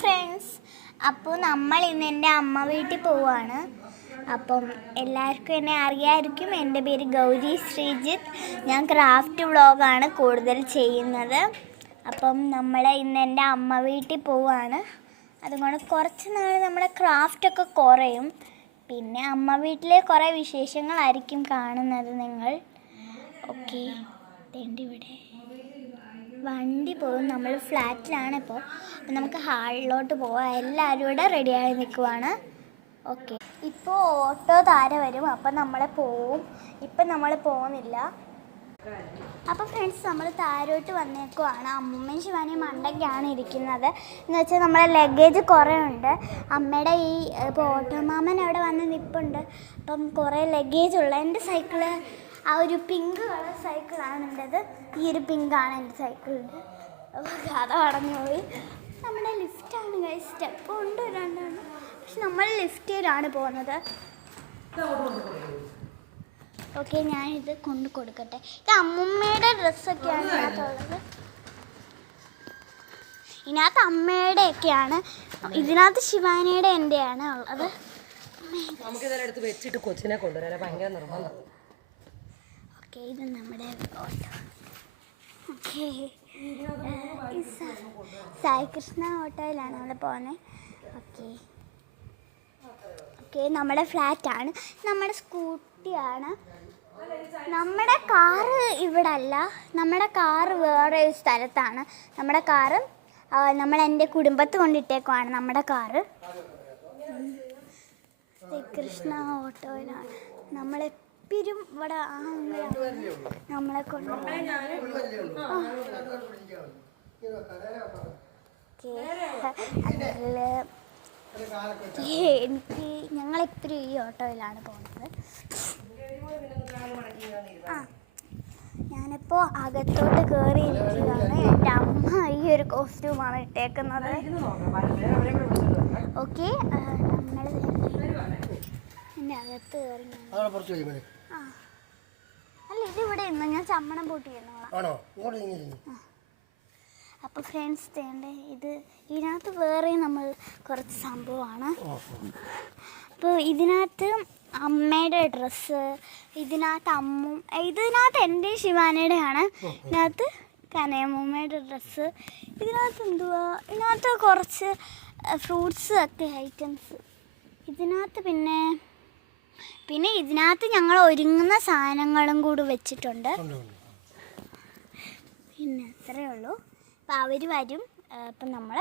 Friends, അപ്പോൾ നമ്മൾ ഇന്ന് എൻ്റെ അമ്മ വീട്ടിൽ പോവുകയാണ്. അപ്പം എല്ലാവർക്കും എന്നെ അറിയാമായിരിക്കും. എൻ്റെ പേര് ഗൗരി ശ്രീജിത്ത്. ഞാൻ ക്രാഫ്റ്റ് വ്ളോഗാണ് കൂടുതൽ ചെയ്യുന്നത്. അപ്പം നമ്മൾ ഇന്ന് എൻ്റെ അമ്മ വീട്ടിൽ പോവുകയാണ്. അതുകൊണ്ട് കുറച്ച് നാൾ നമ്മുടെ ക്രാഫ്റ്റൊക്കെ കുറയും. പിന്നെ അമ്മ വീട്ടിലെ കുറേ വിശേഷങ്ങളായിരിക്കും കാണുന്നത് നിങ്ങൾ. ഓക്കെ, ഇവിടെ വണ്ടി പോകും. നമ്മൾ ഫ്ലാറ്റിലാണ് ഇപ്പോൾ. അപ്പം നമുക്ക് ഹാളിലോട്ട് പോവാം. എല്ലാവരും ഇവിടെ റെഡിയായി നിൽക്കുവാണ്. ഓക്കെ, ഇപ്പോൾ ഓട്ടോ താര വരും. അപ്പം നമ്മൾ പോവും. ഇപ്പം നമ്മൾ പോകുന്നില്ല. അപ്പോൾ ഫ്രണ്ട്സ്, നമ്മൾ താരോട്ട് വന്നേക്കുവാണ്. അമ്മൂമ്മയും ശിവാനിയും മണ്ടയ്ക്കാണ് ഇരിക്കുന്നത്. എന്ന് വെച്ചാൽ നമ്മളെ ലഗേജ് കുറേ ഉണ്ട്. അമ്മയുടെ ഈ ഇപ്പോൾ ഓട്ടോമാമൻ അവിടെ വന്ന് നിൽപ്പുണ്ട്. അപ്പം കുറേ ലഗേജുള്ള എൻ്റെ സൈക്കിള് ആ ഒരു പിങ്ക് കളർ സൈക്കിളാണ് എൻ്റേത്. ഈ ഒരു പിങ്കാണ് എൻ്റെ സൈക്കിളിൻ്റെ. അപ്പോൾ കഥ പറഞ്ഞു പോയി. നമ്മുടെ ലിഫ്റ്റാണ് ഗൈസ്. സ്റ്റെപ്പ് ഉണ്ട് രണ്ടാണ്, പക്ഷെ നമ്മൾ ലിഫ്റ്റിലാണ് പോകുന്നത്. ഓക്കെ, ഞാനിത് കൊണ്ട് കൊടുക്കട്ടെ. ഇത് അമ്മൂമ്മയുടെ ഡ്രസ്സൊക്കെയാണ് ഇതിനകത്തുള്ളത്. ഇതിനകത്ത് അമ്മയുടെയൊക്കെയാണ്. ഇതിനകത്ത് ശിവാനിയുടെ എൻ്റെയാണ് ഉള്ളത്. ഓക്കെ, ഇത് നമ്മുടെ ഓട്ടോ. ഓക്കെ, സായി കൃഷ്ണ ഓട്ടോയിലാണ് നമ്മൾ പോകുന്നത്. ഓക്കെ ഓക്കെ, നമ്മുടെ ഫ്ലാറ്റാണ്. നമ്മുടെ സ്കൂട്ടിയാണ്. നമ്മുടെ കാറ് ഇവിടെ അല്ല. നമ്മുടെ കാറ് വേറെ ഒരു സ്ഥലത്താണ്. നമ്മുടെ കാറ് നമ്മൾ എൻ്റെ കുടുംബത്ത് കൊണ്ടിട്ടേക്കുവാണ്. നമ്മുടെ കാറ് കൃഷ്ണ ഓട്ടോയിലാണ്. നമ്മളെപ്പോഴും ഇവിടെ നമ്മളെ കൊണ്ട് എനിക്ക് ഞങ്ങളെപ്പോഴും ഈ ഓട്ടോയിലാണ് പോകുന്നത്. ഞാനിപ്പോൾ അകത്തോട്ട് കയറിയിരിക്കുകയാണ്. എൻ്റെ അമ്മ ഈ ഒരു കോസ്റ്റ്യൂമാണ് ഇട്ടേക്കുന്നത്. ഓക്കെ, നമ്മൾ എൻ്റെ അകത്ത് കയറി. അല്ല, ഇതിവിടെ ഇരുന്നു. ഞാൻ ചമ്മണം പൂട്ടി ഇരുന്നോളാം. അപ്പോൾ ഫ്രണ്ട്സ്, ഇത് ഇതിനകത്ത് വേറെ നമ്മൾ കുറച്ച് സംഭവമാണ്. അപ്പോൾ ഇതിനകത്ത് അമ്മയുടെ ഡ്രസ്സ്, ഇതിനകത്ത് എൻ്റെ ശിവാനിയുടെയാണ്. ഇതിനകത്ത് കനയമ്മൂമ്മയുടെ ഡ്രസ്സ്. ഇതിനകത്ത് എന്തുവാ, ഇതിനകത്ത് കുറച്ച് ഫ്രൂട്ട്സ് ഒക്കെ ഐറ്റംസ്. ഇതിനകത്ത് പിന്നെ ഇതിനകത്ത് ഞങ്ങൾ ഒരുങ്ങുന്ന സാധനങ്ങളും കൂടി വെച്ചിട്ടുണ്ട്. പിന്നെ അത്രയേ ഉള്ളൂ. അപ്പോൾ അവർ വരും. അപ്പം നമ്മൾ